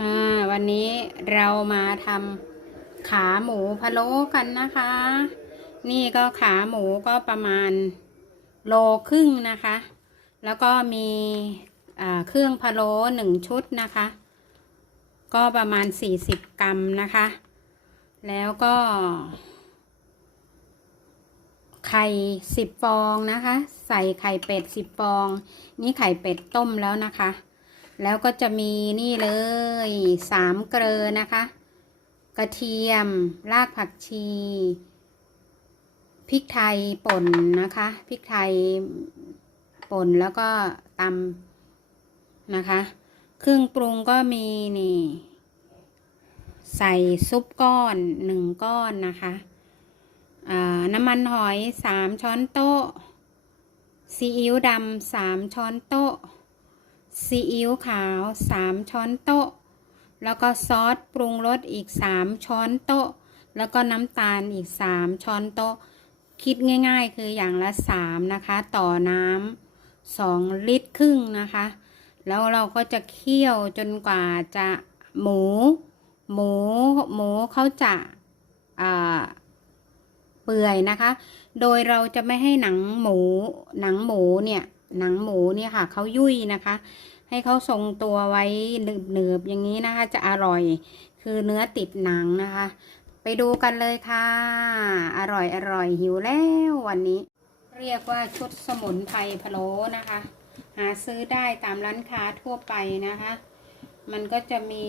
อ่าวันนี้เรามาทำขาหมูพะโล้กันนะคะ นี่ก็ขาหมูก็ประมาณโลครึ่งนะคะ แล้วก็มีเครื่องพะโล้หนึ่งชุดนะคะ ก็ประมาณ40กรัมนะคะ แล้วก็ ไข่สิบฟองนะคะ ใส่ไข่เป็ดสิบฟอง นี่ไข่เป็ดต้มแล้วนะคะ แล้วก็จะมีนี่เลยสามเกลือนะคะ กระเทียม รากผักชีพริกไทยป่นนะคะพริกไทยป่นแล้วก็ตำนะคะ เครื่องปรุงก็มีนี่ ใส่ซุปก้อนหนึ่งก้อนนะคะน้ำมันหอยสามช้อนโต๊ะซีอิ๊วดำสามช้อนโต๊ะ ซีอิ๊วขาวสามช้อนโต๊ะ แล้วก็ซอสปรุงรสอีกสามช้อนโต๊ะ แล้วก็น้ำตาลอีกสามช้อนโต๊ะ คิดง่าย ๆ คืออย่างละสามนะคะ ต่อน้ำสองลิตรครึ่งนะคะ แล้วเราก็จะเคี่ยวจนกว่าจะหมู หมู หมูเขาจะเปื่อยนะคะ โดยเราจะไม่ให้หนังหมู หนังหมูเนี่ย หนังหมูเนี่ยค่ะเขายุ่ยนะคะ ให้เขาทรงตัวไว้หนึบๆอย่างนี้นะคะ จะอร่อยคือเนื้อติดหนังนะคะ ไปดูกันเลยค่ะ อร่อยอร่อยหิวแล้ววันนี้ เรียกว่าชุดสมุนไพรพะโล้นะคะ หาซื้อได้ตามร้านค้าทั่วไปนะคะ มันก็จะมี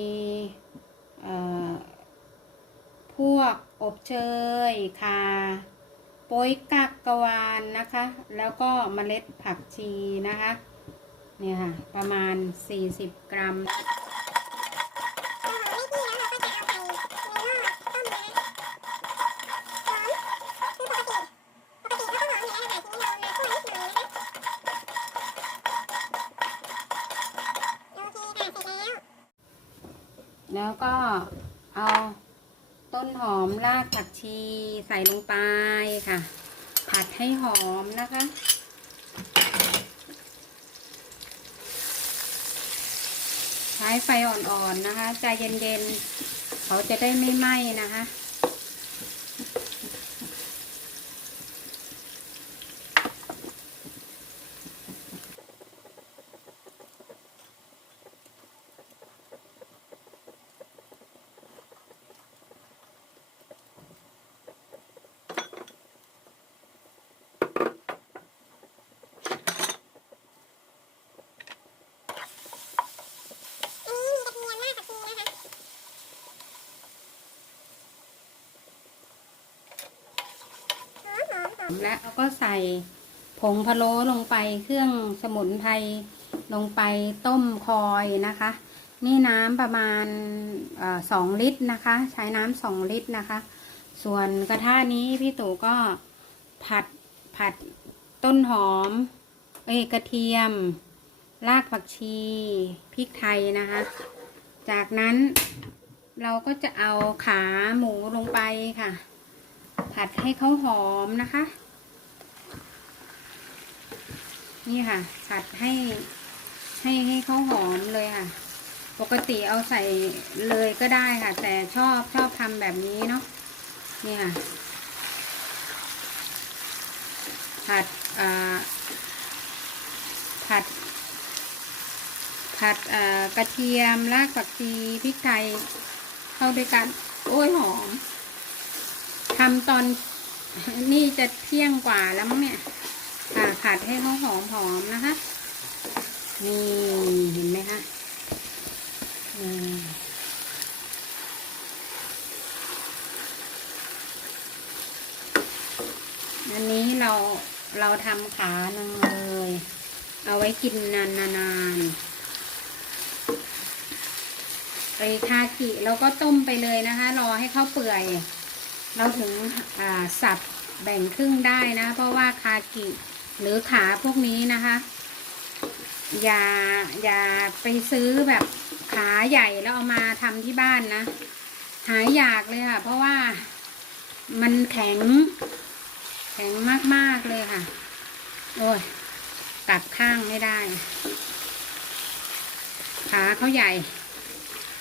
พวกอบเชยค่ะ โป๊ยกักกะวานนะคะ แล้วก็เมล็ดผักชีนะคะ เนี่ยค่ะ ประมาณ 40 กรัมแล้วก็เอา ต้นหอมรากผักชีใส่ลงไปค่ะ ผัดให้หอมนะคะ ใช้ไฟอ่อนๆนะคะ ใจเย็นๆ เขาจะได้ไม่ไหม้นะคะ และเราก็ใส่ผงพะโล้ลงไปเครื่องสมุนไพรลงไปต้มคอยนะคะ นี่น้ำประมาณสองลิตรนะคะ ใช้น้ำสองลิตรนะคะ ส่วนกระทะนี้พี่ตู่ก็ผัดผัดต้นหอม เอ้กระเทียม รากผักชีพริกไทยนะคะ จากนั้นเราก็จะเอาขาหมูลงไปค่ะ ผัดให้เขาหอมนะคะ นี่ค่ะ ผัดให้ให้ให้เขาหอมเลยค่ะ ปกติเอาใส่เลยก็ได้ค่ะ แต่ชอบชอบทำแบบนี้เนาะนี่ค่ะ ผัดอ่าผัด ผัดอ่ากระเทียมรากผักชีพริกไทยเข้าด้วยกัน โอ้ยหอม ทำตอนนี่จะเที่ยงกว่าแล้วมั้งเนี่ยค่ะผัดให้เขาหอมหอมๆนะคะ นี่เห็นไหมคะอันนี้เราเราทำขาหนึ่งเลย เอาไว้กินนานๆไอคากิเราก็ต้มไปเลยนะคะ รอให้เขาเปื่อย เราถึงสับแบ่งครึ่งได้นะ เพราะว่าคากิหรือขาพวกนี้นะคะ อย่าอย่าไปซื้อแบบขาใหญ่แล้วเอามาทำที่บ้านนะ หายอยากเลยค่ะ เพราะว่ามันแข็ง แข็งมาก ๆ เลยค่ะ โอ้ยกลับข้างไม่ได้ ขาเขาใหญ่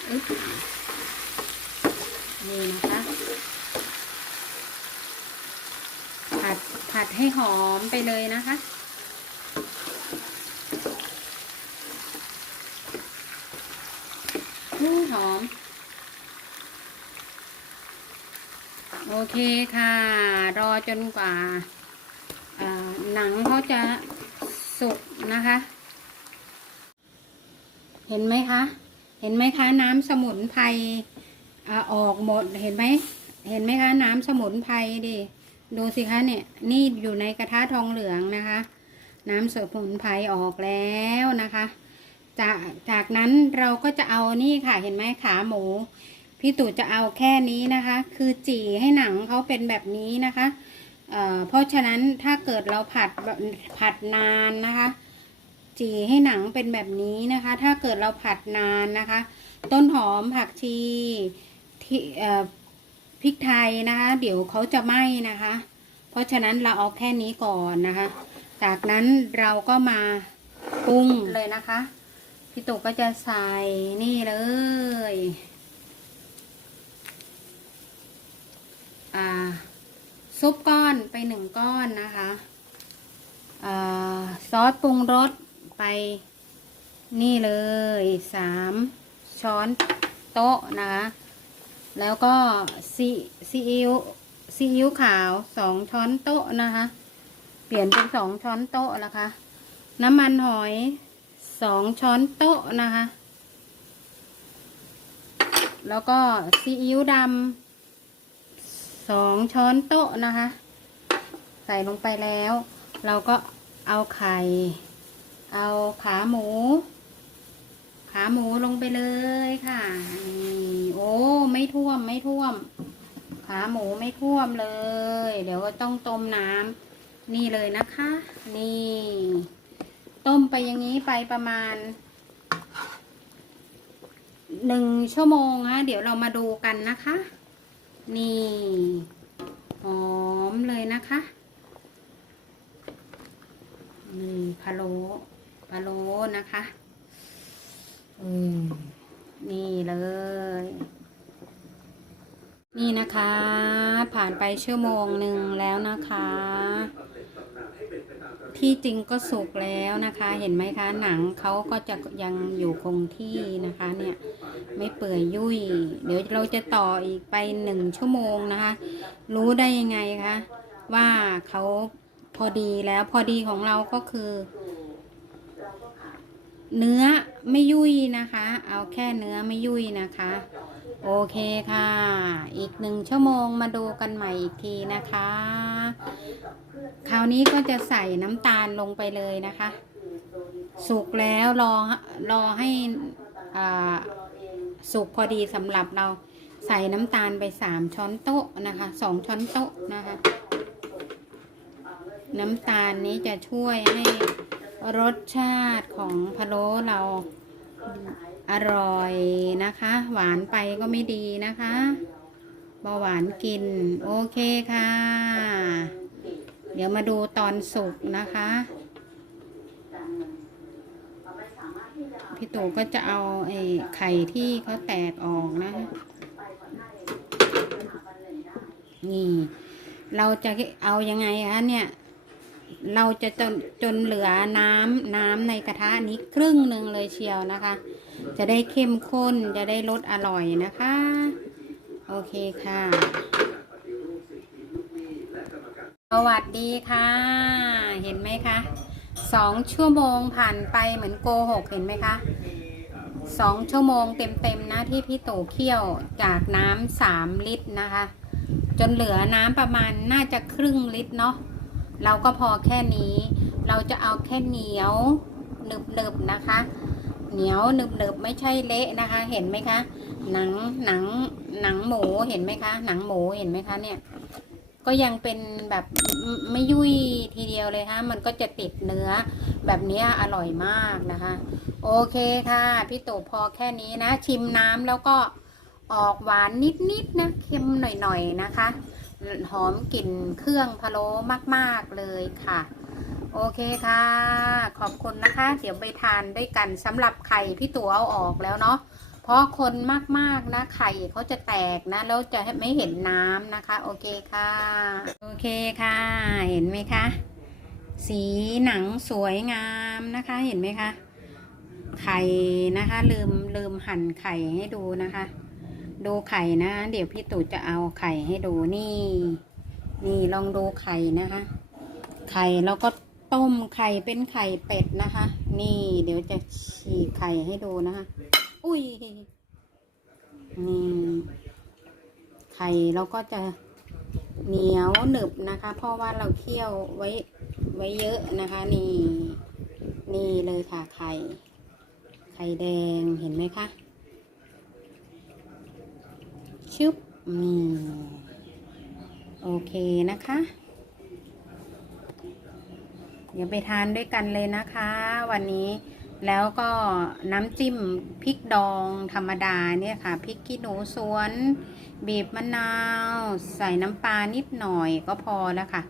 อึ๊บนี่นะคะ ผัดให้หอมไปเลยนะคะอื้อหอม โอเคค่ะ รอจนกว่าหนังเขาจะสุกนะคะ เห็นไหมคะ เห็นไหมคะน้ำสมุนไพรอออกหมด เห็นไหม เห็นไหมคะน้ำสมุนไพรดิ ดูสิคะเนี่ยนี่อยู่ในกระทะทองเหลืองนะคะ น้ำสมุนไพรออกแล้วนะคะ จากจากนั้นเราก็จะเอานี่ค่ะเห็นไหมขาหมูพี่ตู่จะเอาแค่นี้นะคะ คือจี่ให้หนังเขาเป็นแบบนี้นะคะเเพราะฉะนั้นถ้าเกิดเราผัดแบบผัดนานนะคะ จี่ให้หนังเป็นแบบนี้นะคะ ถ้าเกิดเราผัดนานนะคะ ต้นหอมผักชีที่ พริกไทยนะคะ เดี๋ยวเขาจะไหม้นะคะ เพราะฉะนั้นเราเอาแค่นี้ก่อนนะคะ จากนั้นเราก็มาปรุงเลยนะคะ พี่ตู่ก็จะใส่นี่เลยอ่าซุปก้อนไปหนึ่งก้อนนะคะอ่าซอสปรุงรสไปนี่เลยสามช้อนโต๊ะนะคะ แล้วก็ซีซีอิ๊วซีอิ๊วขาวสองช้อนโต๊ะนะคะ เปลี่ยนเป็นสองช้อนโต๊ะนะคะ น้ำมันหอยสองช้อนโต๊ะนะคะ แล้วก็ซีอิ๊วดำสองช้อนโต๊ะนะคะ ใส่ลงไปแล้ว เราก็เอาไข่ เอาขาหมู ขาหมูลงไปเลยค่ะนี่ ท่วมไม่ท่วม ขาหมูไม่ท่วมเลย เดี๋ยวก็ต้องต้มน้ำนี่เลยนะคะ นี่ ต้มไปอย่างนี้ไปประมาณหนึ่งชั่วโมงฮะเดี๋ยวเรามาดูกันนะคะ นี่หอมเลยนะคะนี่พะโล้พะโล้นะคะ อืม นี่เลย นี่นะคะ ผ่านไปชั่วโมงหนึ่งแล้วนะคะ ที่จริงก็สุกแล้วนะคะ เห็นไหมคะ หนังเขาก็จะยังอยู่คงที่นะคะ เนี่ย ไม่เปื่อยยุ่ย เดี๋ยวเราจะต่ออีกไปหนึ่งชั่วโมงนะคะ รู้ได้ยังไงคะ ว่าเขาพอดีแล้วพอดีของเราก็คือ เนื้อไม่ยุ่ยนะคะ เอาแค่เนื้อไม่ยุ่ยนะคะ โอเคค่ะ อีกหนึ่งชั่วโมงมาดูกันใหม่อีกทีนะคะ คราวนี้ก็จะใส่น้ำตาลลงไปเลยนะคะ สุกแล้วรอรอให้สุกพอดีสำหรับเราใส่น้ำตาลไปสามช้อนโต๊ะนะคะสองช้อนโต๊ะนะคะ น้ำตาลนี้จะช่วยให้รสชาติของพะโล้เรา อร่อยนะคะ หวานไปก็ไม่ดีนะคะเบาหวานกิน โอเคค่ะ เดี๋ยวมาดูตอนสุกนะคะพี่ตู่ก็จะเอาไอ้ไข่ที่เขาแตกออกนะ นี่ เราจะเอายังไงคะเนี่ย เราจะจนจนเหลือน้ำน้ำในกระทะนี้ครึ่งหนึ่งเลยเชียวนะคะ จะได้เข้มข้นจะได้รสอร่อยนะคะ โอเคค่ะ สวัสดีค่ะ เห็นไหมคะสองชั่วโมงผ่านไปเหมือนโกหกเห็นไหมคะสองชั่วโมงเต็มๆนะที่พี่ตู่เคี่ยวจากน้ำสามลิตรนะคะ จนเหลือน้ำประมาณน่าจะครึ่งลิตรเนาะ เราก็พอแค่นี้ เราจะเอาแค่เหนียวหนึบๆน,นะคะ เหนียวหนึบๆไม่ใช่เละนะคะ เห็นไหมคะ หนังหนังหนังหมูเห็นไหมคะ หนังหมูเห็นไหมคะเนี่ย ก็ยังเป็นแบบไม่ยุ่ยทีเดียวเลยฮะมันก็จะติดเนื้อแบบนี้อร่อยมากนะคะ โอเคค่ะ พี่ตู่พอแค่นี้นะ ชิมน้ำแล้วก็ออกหวานนิดๆนะเค็มหน่อยๆนะคะ หอมกลิ่นเครื่องพะโล้มาก ๆ เลยค่ะ โอเคค่ะ ขอบคุณนะคะ เดี๋ยวไปทานด้วยกันสำหรับไข่พี่ตู่เอาออกแล้วเนาะเพราะคนมากๆนะไข่เขาจะแตกนะแล้วจะไม่เห็นน้ำนะคะ โอเคค่ะ โอเคค่ะ เห็นไหมคะสีหนังสวยงามนะคะ เห็นไหมคะ ไข่นะคะ ลืมลืมหั่นไข่ให้ดูนะคะ ดูไข่นะ เดี๋ยวพี่ตู่จะเอาไข่ให้ดูนี่ นี่ลองดูไข่นะคะ ไข่แล้วก็ต้มไข่เป็นไข่เป็ดนะคะ นี่เดี๋ยวจะฉีกไข่ให้ดูนะคะ อุ้ยนี่ไข่เราก็จะเหนียวหนึบนะคะ เพราะว่าเราเคี่ยวไว้ไว้เยอะนะคะ นี่ นี่เลยค่ะไข่ ไข่แดงเห็นไหมคะ ชึบนี่โอเคนะคะ เดี๋ยวไปทานด้วยกันเลยนะคะ วันนี้แล้วก็น้ำจิ้มพริกดองธรรมดาเนี่ยค่ะพริกขี้หนูสวน บีบมะนาว ใส่น้ำปลานิดหน่อยก็พอแล้วค่ะ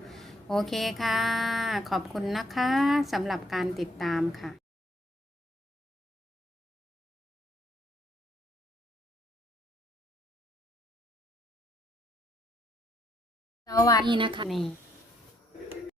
โอเคค่ะ ขอบคุณนะคะสำหรับการติดตามค่ะ สวัสดีนะคะนี่